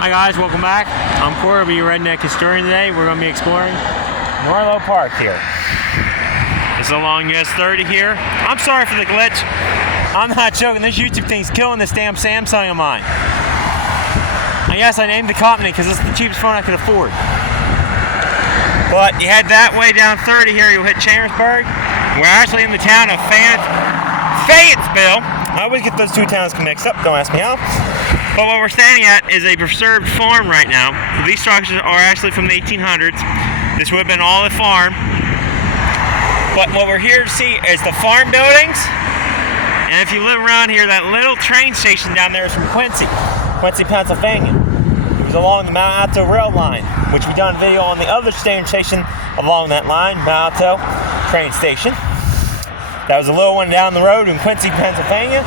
Hi guys, welcome back. I'm Corey, I'll be your redneck historian today. We're going to be exploring Norlo Park here. This is along US 30 here. I'm sorry for the glitch. I'm not joking, this YouTube thing's killing this damn Samsung of mine. I guess I named the company because it's the cheapest phone I could afford. But you head that way down 30 here, you'll hit Chambersburg. We're actually in the town of Fayetteville. I always get those two towns mixed up, don't ask me how. But what we're standing at is a preserved farm right now. These structures are actually from the 1800s. This would have been all a farm. But what we're here to see is the farm buildings. And if you live around here, that little train station down there is from Quincy, Pennsylvania. It was along the Mount Alto rail line, which we've done a video on the other station along that line, Mount Alto train station. That was a little one down the road in Quincy, Pennsylvania.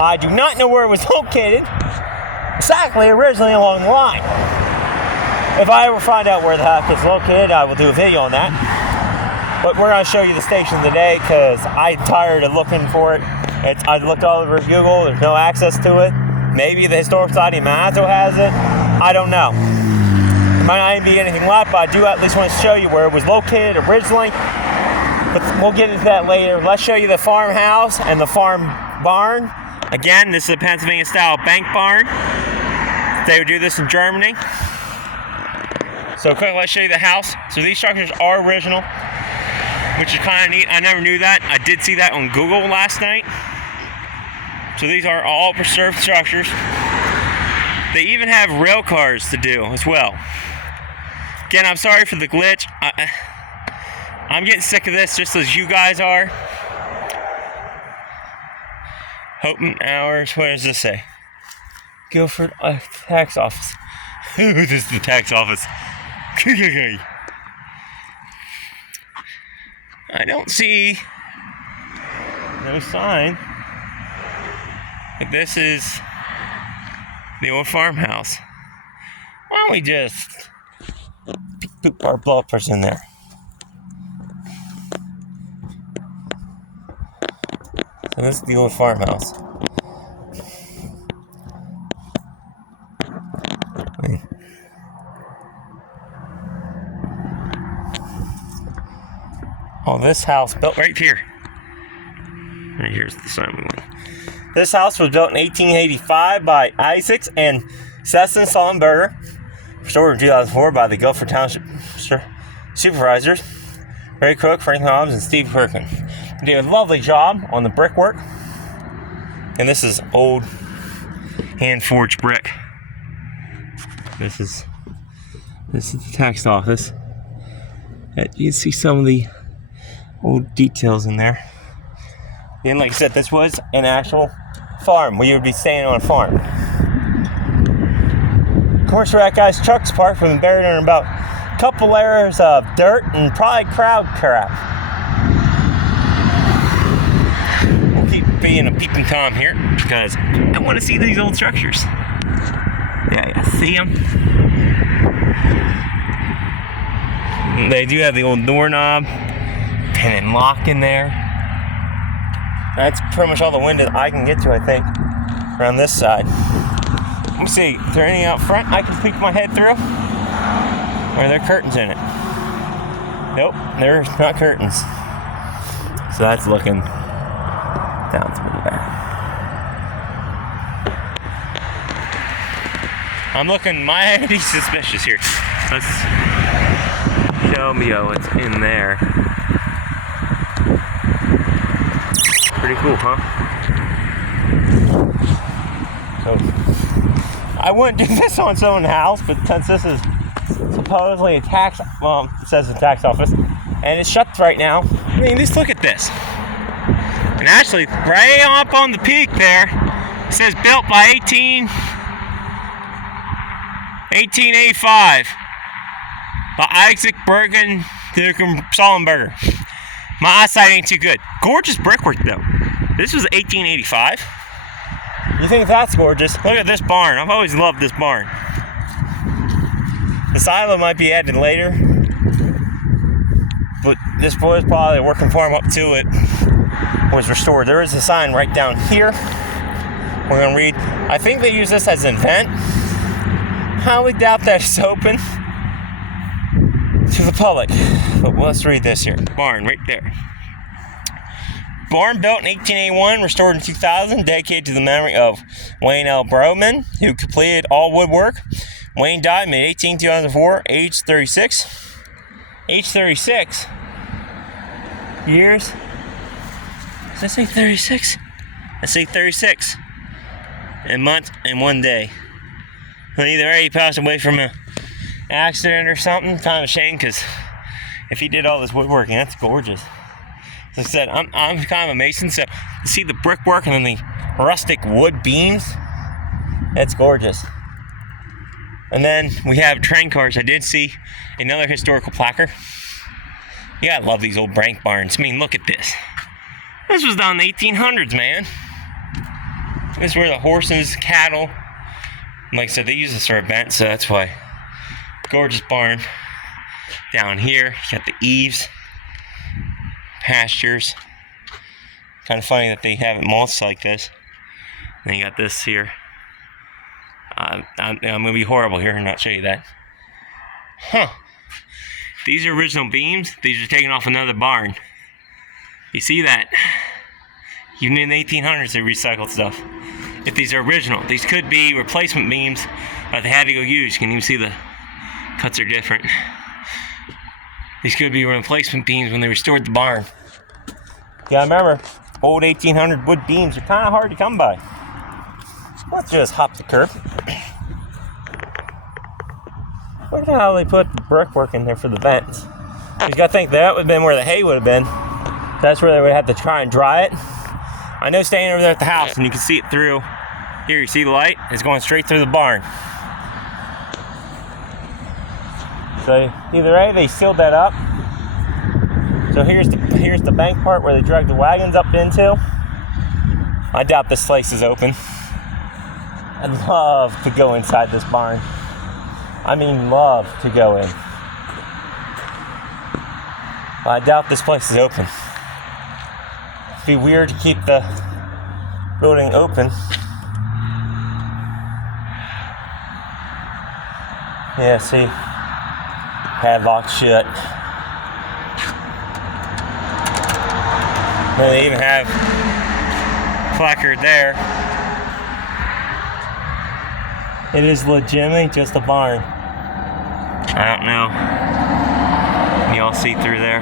I do not know where it was located exactly originally along the line. If I ever find out where the heck it's located, I will do a video on that. But we're going to show you the station today because I'm tired of looking for it. I looked all over Google, there's no access to it. Maybe the Historic Society of Mount Alto has it. I don't know. It might not even be anything left, but I do at least want to show you where it was located originally. But we'll get into that later. Let's show you the farmhouse and the farm barn. Again, this is a Pennsylvania style bank barn. They would do this in Germany. So quick, let's show you the house. So these structures are original, which is kind of neat. I never knew that. I did see that on Google last night. So these are all preserved structures. They even have rail cars to do as well. Again, I'm sorry for the glitch. I'm getting sick of this just as you guys are. Open hours, what does this say? Guilford tax office. This is the tax office. I don't see no sign that this is the old farmhouse. Why don't we just poop our bloppers in there? So this is the old farmhouse. Oh, this house built right here. Right here's the sign we want. This house was built in 1885 by Isaacs and Sesson Sullenberger, restored in 2004 by the Guilford Township supervisors, Ray Cook, Frank Hobbs, and Steve Perkin. They did a lovely job on the brickwork. And this is old hand-forged brick. This is the tax office. You can see some of the old details in there. And like I said, this was an actual farm. We would be staying on a farm. Of course, we're at Guys Trucks Park. We've been buried in about a couple layers of dirt and probably crowd crap. We'll keep being a peeping Tom here because I want to see these old structures. Yeah, see them? They do have the old doorknob and lock in there. That's pretty much all the windows I can get to, I think, around this side. Let me see, is there any out front I can peek my head through? Or are there curtains in it? Nope, there's not curtains. So that's looking down through the back. I'm looking mighty suspicious here. Let's show me what's in there. Pretty cool, huh? So, I wouldn't do this on someone's house, but since this is supposedly a tax, well, it says the tax office, and it's shut right now. I mean, just look at this. And actually, right up on the peak there, it says built by 1885 by Isaac Bergen Sullenberger. My eyesight ain't too good. Gorgeous brickwork though. This was 1885. You think that's gorgeous? Look at this barn. I've always loved this barn. The silo might be added later, but this was probably a working farm up to it was restored. There is a sign right down here. We're going to read. I think they use this as an event. highly doubt that it's open to the public. But let's read this here. Barn right there. Barn built in 1881, restored in 2000, dedicated to the memory of Wayne L. Broman, who completed all woodwork. Wayne died May 18, 2004, age 36. Age 36 years. Does that say 36? I say 36. A month and 1 day. Well, either way, he passed away from an accident or something. Kind of a shame, because if he did all this woodworking, that's gorgeous. Like I said, I'm kind of a mason, so to see the brickwork and then the rustic wood beams, that's gorgeous. And then we have train cars. I did see another historical placard. Yeah, I love these old bank barns. I mean, look at this. This was done in the 1800s, man. This is where the horses, cattle, like I said, they use this for events, so that's why. Gorgeous barn. Down here, you got the eaves. Pastures. Kind of funny that they have it mossed like this. And then you got this here. I'm going to be horrible here and not show you that. Huh. These are original beams. These are taken off another barn. You see that? Even in the 1800s, they recycled stuff. If these are original, these could be replacement beams, but they had to go use. You can even see the cuts are different. These could be replacement beams when they restored the barn. Yeah, I remember old 1800 wood beams are kind of hard to come by. Let's just hop the curb. Look at how they put the brickwork in there for the vents. You got to think that would have been where the hay would have been. That's where they would have to try and dry it. I know staying over there at the house, and you can see it through. Here, you see the light? It's going straight through the barn. So either A, they sealed that up. So here's the bank part where they drug the wagons up into. I doubt this place is open. I'd love to go inside this barn. I mean, love to go in. But I doubt this place is open. It'd be weird to keep the building open. Yeah, see? Padlocked shut. And they even have placard there. It is legitimately just a barn. I don't know. Can you all see through there?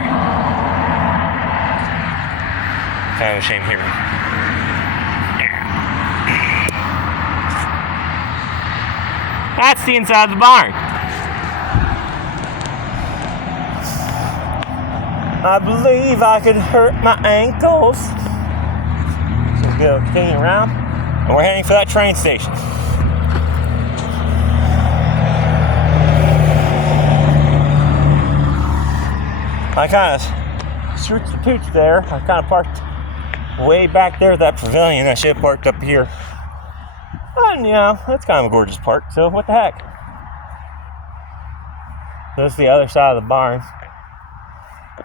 Kind of a shame here. That's the inside of the barn. I believe I could hurt my ankles. So we'll continue around, and we're heading for that train station. I kind of switched the pooch there. I kind of parked way back there at that pavilion. I should have parked up here. And yeah, that's kind of a gorgeous park, so what the heck. That's the other side of the barn.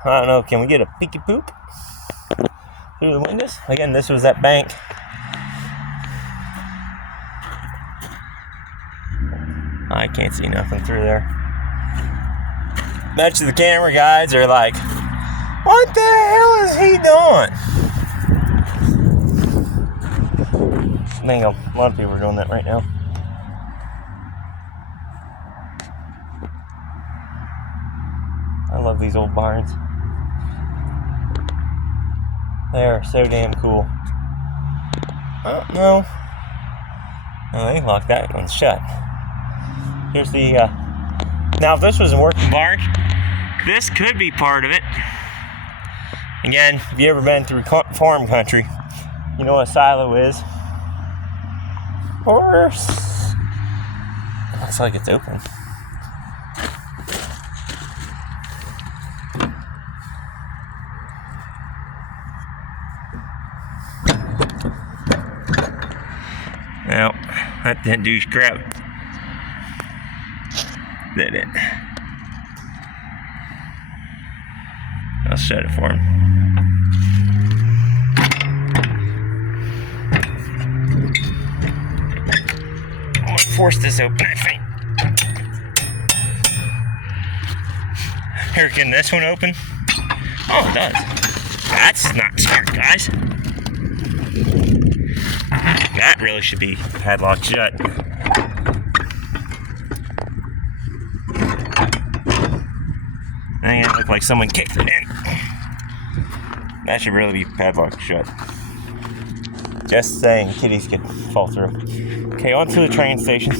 I don't know, can we get a peeky poop through the windows? Again, this was that bank. I can't see nothing through there. Much of the camera guys are like, what the hell is he doing? I think a lot of people are doing that right now. I love these old barns. They are so damn cool. I don't know. Oh, they locked that one shut. Here's the, now if this was a working barn, this could be part of it. Again, if you ever been through farm country, you know what a silo is. Or, looks like it's open. Well, that didn't do crap. Did it? I'll shut it for him. I'm gonna force this open, I think. Here, can this one open? Oh, it does. That's not smart, guys. That really should be padlocked shut. And it looked like someone kicked it in. That should really be padlocked shut. Just saying, kitties could fall through. Okay, on to the train station.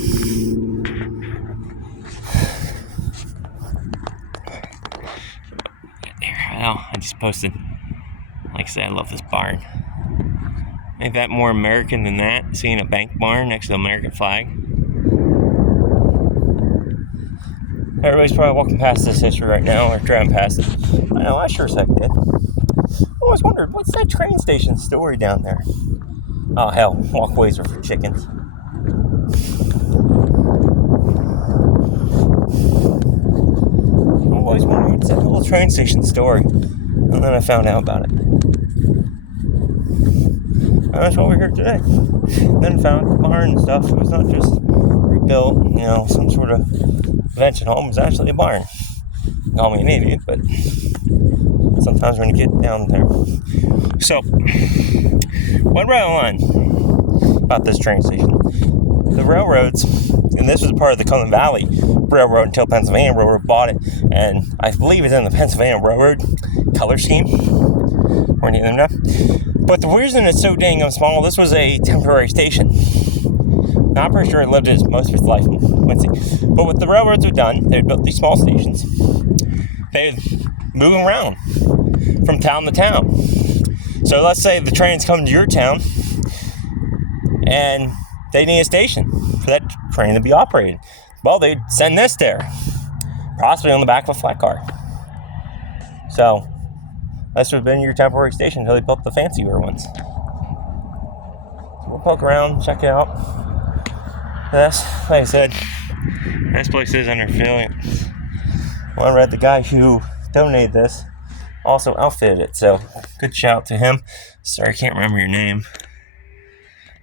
Well, I just posted, like I said, I love this barn. Ain't that more American than that? Seeing a bank barn next to the American flag. Everybody's probably walking past this history right now, or driving past it. I know, I sure as heck did. I always wondered, what's that train station story down there? Oh, hell, walkways are for chickens. I always wondered, what's that little train station story? And then I found out about it. And that's what we're here today. Then found the barn and stuff. It was not just rebuilt, some sort of convention home. It was actually a barn. Call me an idiot, but sometimes when you get down there. So, what right on about this train station? The railroads, and this was part of the Cumberland Valley Railroad until Pennsylvania Railroad bought it, and I believe it's in the Pennsylvania Railroad color scheme. Or anything like that. But the reason it's so dang small, this was a temporary station. Now, I'm pretty sure it lived most of its life in Quincy. But what the railroads have done, they built these small stations. They move them around from town to town. So let's say the trains come to your town and they need a station for that train to be operated. Well, they'd send this there, possibly on the back of a flat car. So this would have been your temporary station until they built the fancier ones. So we'll poke around, check it out. This, like I said, this place is under affiliates. Well, I read the guy who donated this also outfitted it, so good shout to him. Sorry, I can't remember your name.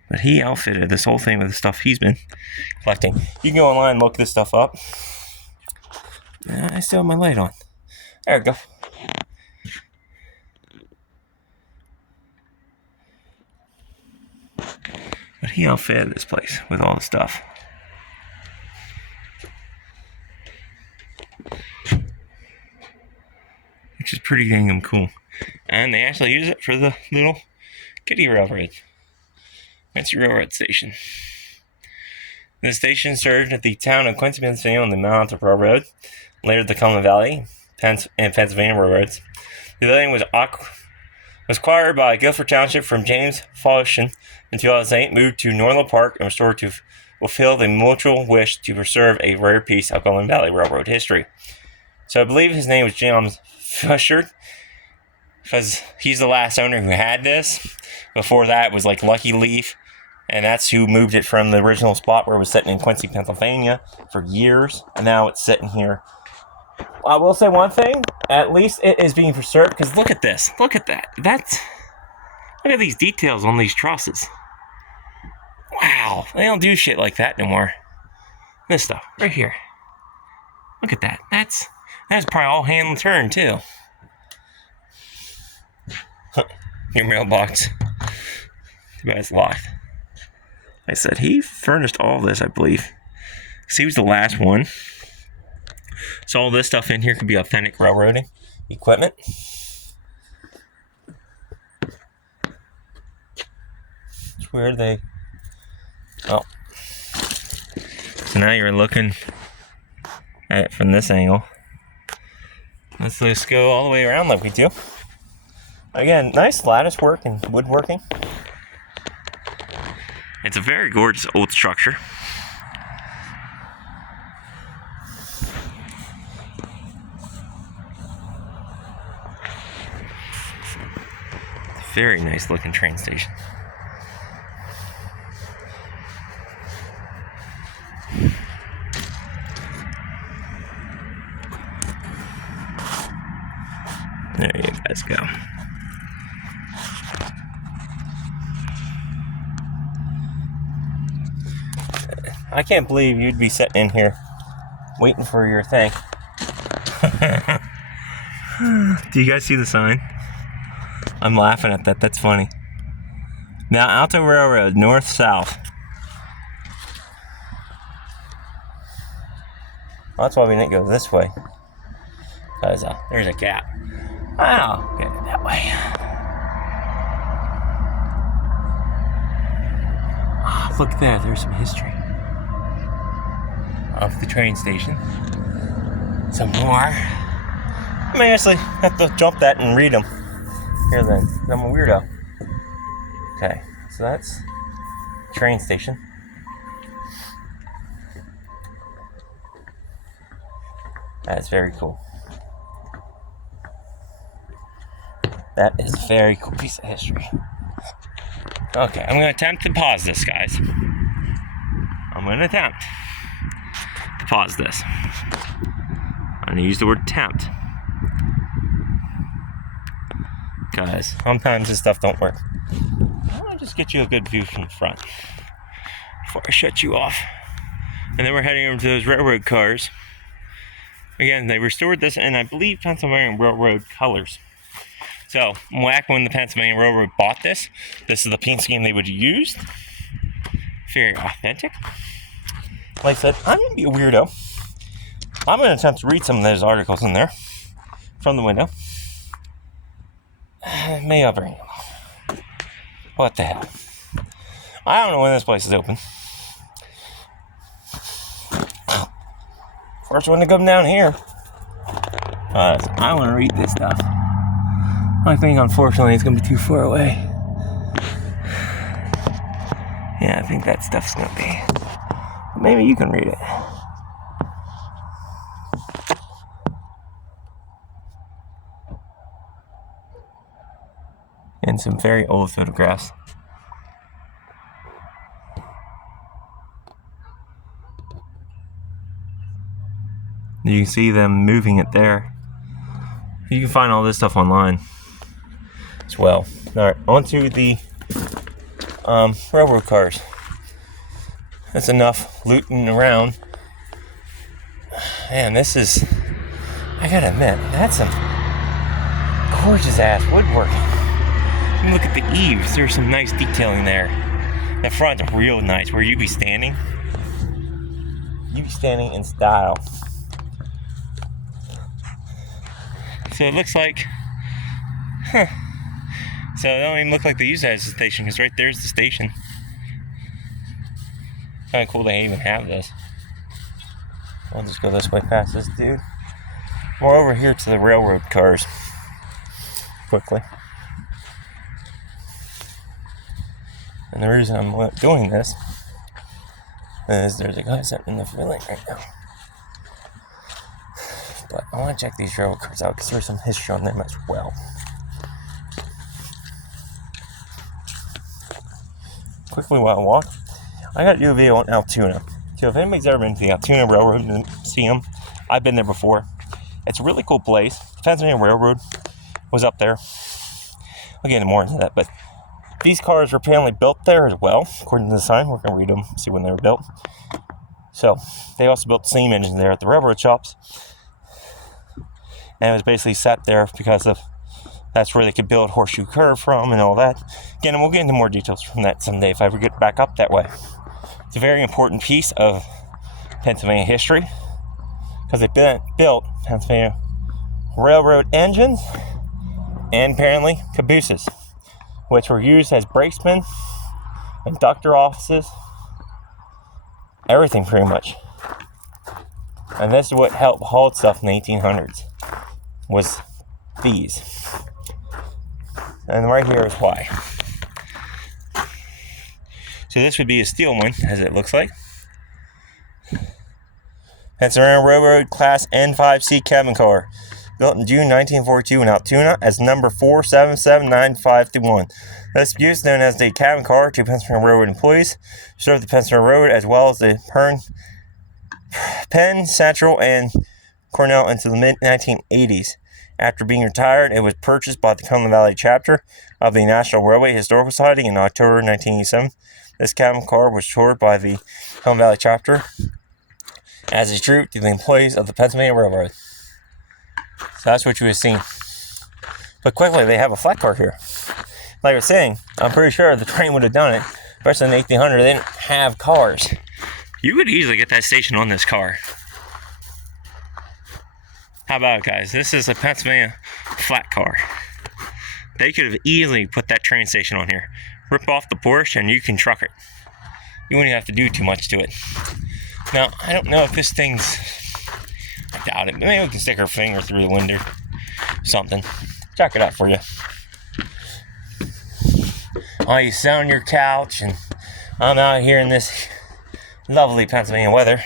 But he outfitted this whole thing with the stuff he's been collecting. You can go online and look this stuff up. I still have my light on. There we go. But he outfitted this place with all the stuff. Which is pretty dang cool. And they actually use it for the little kiddie railroad. Quincy Railroad Station. The station served at the town of Quincy, Pennsylvania on the Mountain Railroad, later the Cumberland Valley and Pennsylvania Railroads. The building was acquired by Guilford Township from James Fawcett in 2008, moved to Norlo Park, and restored to fulfill the mutual wish to preserve a rare piece of Cumberland Valley Railroad history. So I believe his name was James Fawcett, because he's the last owner who had this. Before that, it was like Lucky Leaf, and that's who moved it from the original spot where it was sitting in Quincy, Pennsylvania for years, and now it's sitting here. I will say one thing, at least it is being preserved, because look at this, look at that, look at these details on these trusses. Wow, they don't do shit like that no more. This stuff, right here. Look at that, that's probably all hand and turn, too. Your mailbox. Too bad it's locked. Like I said, he furnished all this, I believe. So he was the last one. So all this stuff in here could be authentic railroading equipment. It's where they... Oh. So now you're looking at it from this angle. Let's just go all the way around like we do. Again, nice lattice work and woodworking. It's a very gorgeous old structure. Very nice looking train station. There you guys go. I can't believe you'd be sitting in here waiting for your thing. Do you guys see the sign? I'm laughing at that. That's funny. Now, Alto Railroad, north-south. Well, that's why we didn't go this way. Because there's a gap. I'll get it that way. Oh, look there. There's some history. Off the train station. Some more. I may actually have to jump that and read them. Here then. I'm a weirdo. Okay. So that's train station. That's very cool. That is a very cool piece of history. Okay, I'm going to attempt to pause this, guys. I'm going to attempt to pause this. I'm going to use the word attempt. Guys, sometimes this stuff don't work. I want to just get you a good view from the front before I shut you off. And then we're heading over to those railroad cars. Again, they restored this in, I believe, Pennsylvania Railroad colors. So, back when the Pennsylvania Railroad bought this, this is the paint scheme they would use. Very authentic. Like I said, I'm going to be a weirdo. I'm going to attempt to read some of those articles in there from the window. Maybe I'll bring it along. What the hell? I don't know when this place is open. First one to come down here. I want to read this stuff. I think, unfortunately, it's going to be too far away. Yeah, I think that stuff's going to be. Maybe you can read it. And some very old photographs. You can see them moving it there. You can find all this stuff online as well. Alright, on to the railroad cars. That's enough looting around. Man, this is, I gotta admit, that's some gorgeous ass woodworking. Look at the eaves, there's some nice detailing there. The front's real nice, where you be standing. You be standing in style. So it looks like, so it don't even look like they use that as a station, because right there's the station. Kind of cool they even have this. I'll just go this way past this dude. We're over here to the railroad cars. Quickly. And the reason I'm doing this is there's a guy sitting in the filling right now. But I want to check these railroad cars out because there's some history on them as well. Quickly while I walk, I got to do a video on Altoona. So if anybody's ever been to the Altoona Railroad Museum, I've been there before. It's a really cool place. The Pennsylvania Railroad was up there. I'll get into more into that, but these cars were apparently built there as well, according to the sign. We're going to read them, see when they were built. So, they also built the steam engines there at the railroad shops. And it was basically set there because of that's where they could build Horseshoe Curve from and all that. Again, we'll get into more details from that someday if I ever get back up that way. It's a very important piece of Pennsylvania history because they built Pennsylvania Railroad engines and apparently cabooses, which were used as brakesmen, conductor offices, everything pretty much. And this is what helped haul stuff in the 1800s, was these. And right here is why. So this would be a steel one, as it looks like. Pennsylvania Railroad Class N5C cabin car. Built in June 1942 in Altoona as number 4779531. This use known as the cabin car to Pennsylvania Railroad employees, served the Pennsylvania Railroad as well as the Penn, Central, and Cornell into the mid-1980s. After being retired, it was purchased by the Cumberland Valley chapter of the National Railway Historical Society in October 1987. This cabin car was toured by the Cumberland Valley chapter as a tribute to the employees of the Pennsylvania Railroad. So that's what you have seen. But quickly, they have a flat car here. Like I was saying, I'm pretty sure the train would have done it, especially in the 1800s. They didn't have cars. You could easily get that station on this car. How about it, guys? This is a Pennsylvania flat car. They could have easily put that train station on here. Rip off the Porsche and you can truck it. You wouldn't have to do too much to it. Now, I don't know if this thing's... I doubt it, but maybe we can stick our finger through the window. Something. Check it out for you. While you sit on your couch and I'm out here in this lovely Pennsylvania weather.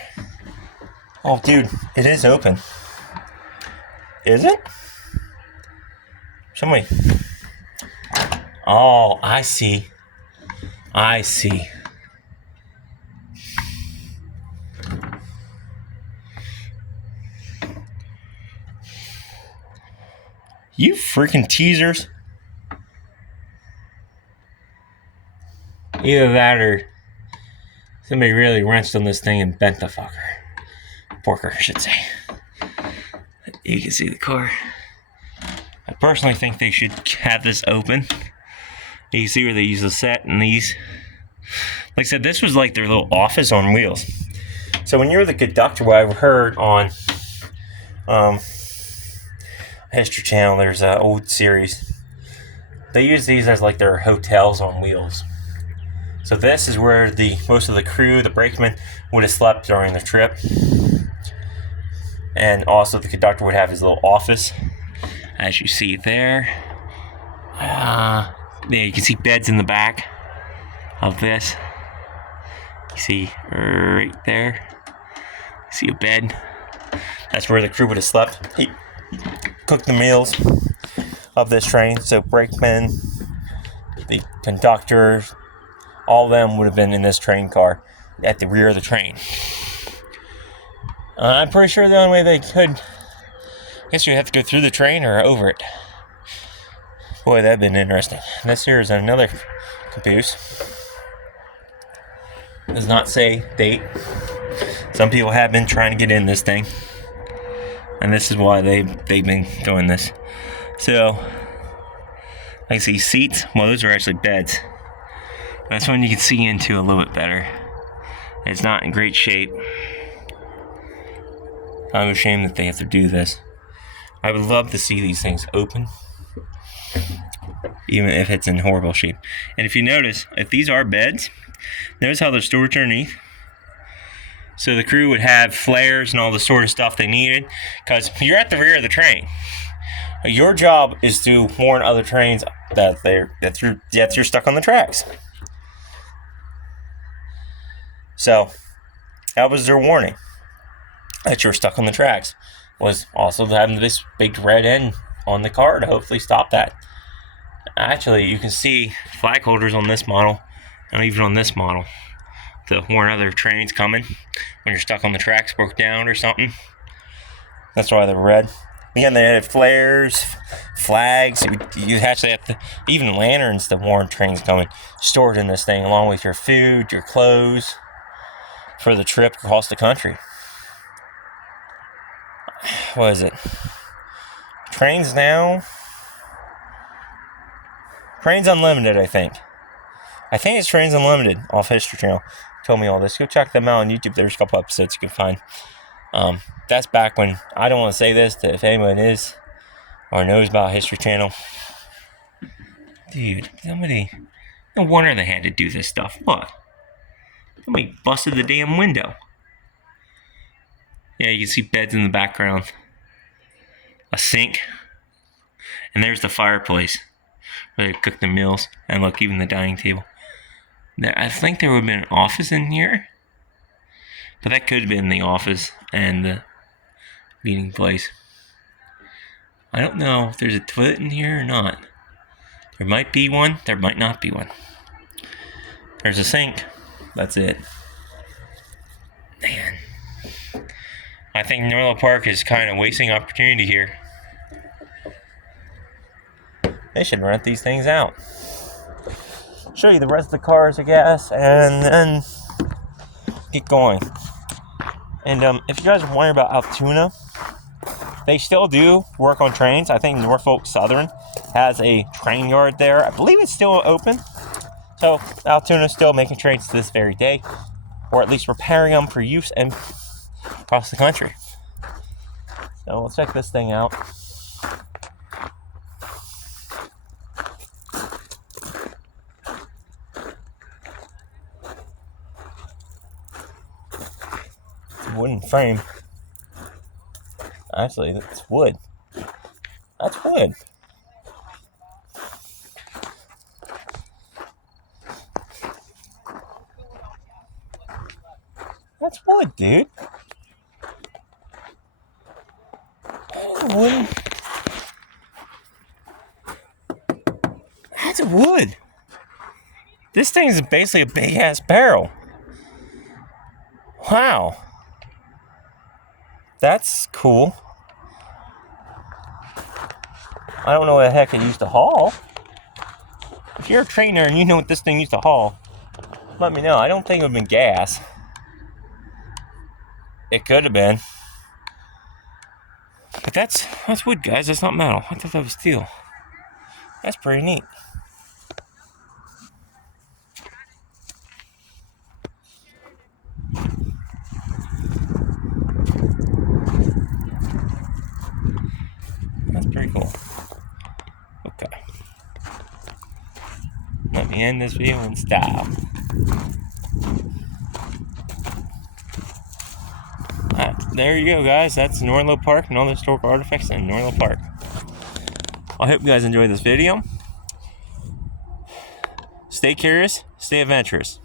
Oh, dude, it is open. Is it? Somebody... Oh, I see. I see. You freaking teasers. Either that or somebody really wrenched on this thing and bent the fucker. Porker, I should say. You can see the car. I personally think they should have this open. You can see where they use the set and these. Like I said, this was like their little office on wheels. So when you're the conductor, what I've heard on History Channel, there's an old series. They use these as like their hotels on wheels. So this is where most of the crew, the brakemen, would have slept during the trip. And also the conductor would have his little office, as you see there. Yeah, you can see beds in the back of this. You see right there. You see a bed. That's where the crew would have slept. He cooked the meals of this train. So brakemen, the conductor, all of them would have been in this train car at the rear of the train. I'm pretty sure the only way they could, I guess you have to go through the train or over it. Boy, that'd been interesting. This here is another caboose. Does not say date. Some people have been trying to get in this thing, and this is why they've been doing this. So, I see seats. Well, those are actually beds. That's one you can see into a little bit better. It's not in great shape. I'm ashamed that they have to do this. I would love to see these things open, even if it's in horrible shape. And if you notice, if these are beds, notice how they're stored underneath. So the crew would have flares and all the sort of stuff they needed, because you're at the rear of the train. Your job is to warn other trains that you're stuck on the tracks. So that was their warning, that you're stuck on the tracks. Was also having this big red end on the car to hopefully stop that. Actually, you can see flag holders on this model, and even on this model, to warn other trains coming when you're stuck on the tracks, broke down or something. That's why they're red. Again, they had flares, flags. You actually have to, even lanterns to warn trains coming, stored in this thing, along with your food, your clothes, for the trip across the country. What is it? Trains now? Trains Unlimited, I think. I think it's Trains Unlimited off History Channel. Told me all this. Go check them out on YouTube. There's a couple episodes you can find. That's back when, I don't want to say this to if anyone is or knows about History Channel. Dude, somebody, no wonder they had to do this stuff. Look. Somebody busted the damn window. Yeah, you can see beds in the background. A sink. And there's the fireplace where they cook the meals. And look, even the dining table. I think there would have been an office in here. But that could have been the office and the meeting place. I don't know if there's a toilet in here or not. There might be one. There might not be one. There's a sink. That's it. Man. I think Norlo Park is kind of wasting opportunity here. They should rent these things out. Show you the rest of the cars, I guess, and then get going. And if you guys are wondering about Altoona, they still do work on trains. I think Norfolk Southern has a train yard there. I believe it's still open. So Altoona's still making trains to this very day, or at least preparing them for use and across the country. So let's check this thing out. It's a wooden frame. Actually, that's wood. That's wood. That's wood, dude. Wood. That's wood. This thing is basically a big ass barrel. Wow. That's cool. I don't know what the heck it used to haul. If you're a trainer and you know what this thing used to haul, let me know. I don't think it would have been gas. It could have been. But that's wood, guys. That's not metal. I thought that was steel. That's pretty neat. That's pretty cool. Okay. Let me end this video in style. There you go, guys. That's Norlo Park and all the historical artifacts in Norlo Park. I hope you guys enjoyed this video. Stay curious, stay adventurous.